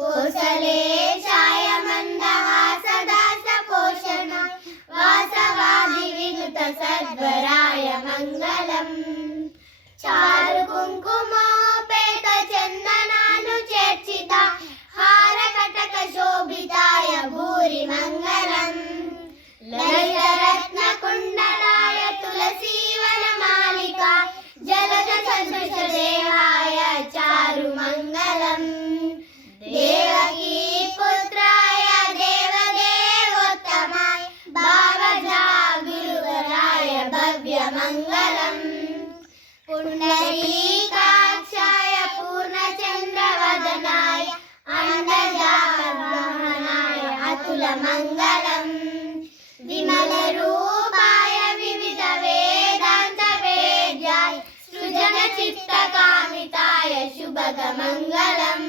कोसलेशाय मन्दहासदास पोषण वासवादि विनुत सद्वराय मङ्गलम् चारु कुङ्कुमोपेत चन्दनानुचर्चिता हारकटक शोभिताय भूरि मङ्गलम् ललितरत्नकुण्डलाय तुलसीवनमालिका जलज सदृश देहाय चारु मङ्गलम् देवकी पुत्राय देवदेवोत्तमाय भावजा गुरुवराय भव्य मङ्गलम् पुण्डरीकाक्षाय पूर्णचन्द्रवदनाय अण्डजातवाहनाय अतुल मङ्गलम् विमलरूपाय विविध वेदान्त वेद्याय सृजन चित्तकामिताय शुभग मङ्गलम्